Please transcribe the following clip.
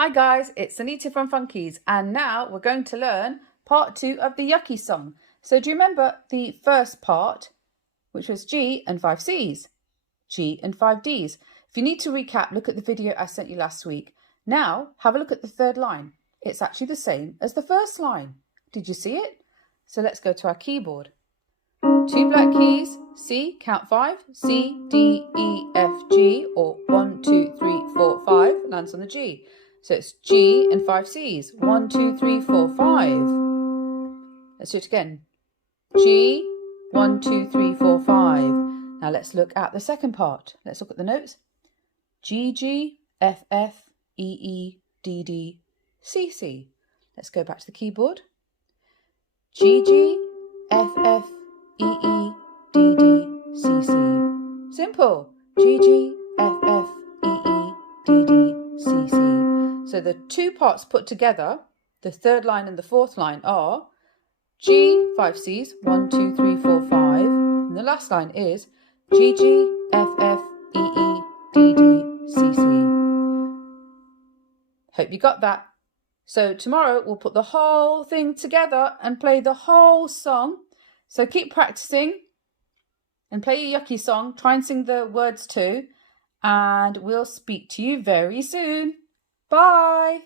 Hi guys, it's Anita from Fun-Keys, and now we're going to learn part 2 of the Yucky song. So do you remember the first part, which was G and 5 C's, G and 5 D's? If you need to recap, look at the video I sent you last week. Now have a look at the third line. It's actually the same as the first line. Did you see it? So let's go to our keyboard. 2 black keys, C, count 5, C, D, E, F, G, or 1, 2, 3, 4, 5, lands on the G. So it's G and 5 C's. 1, 2, 3, 4, 5. Let's do it again. G, 1, 2, 3, 4, 5. Now let's look at the second part. Let's look at the notes. G, G, F, F, E, E, D, D, C, C. Let's go back to the keyboard. G, G, F, F, E, E, D, D, C, C. Simple. G, G, F, F, E, E, D, D, C, C. So the two parts put together, the third line and the fourth line, are G, 5 C's, 1, 2, 3, 4, 5. And the last line is G, G, F, F, E, E, D, D, C, C. Hope you got that. So tomorrow we'll put the whole thing together and play the whole song. So keep practicing and play your Yucky song. Try and sing the words too. And we'll speak to you very soon. Bye.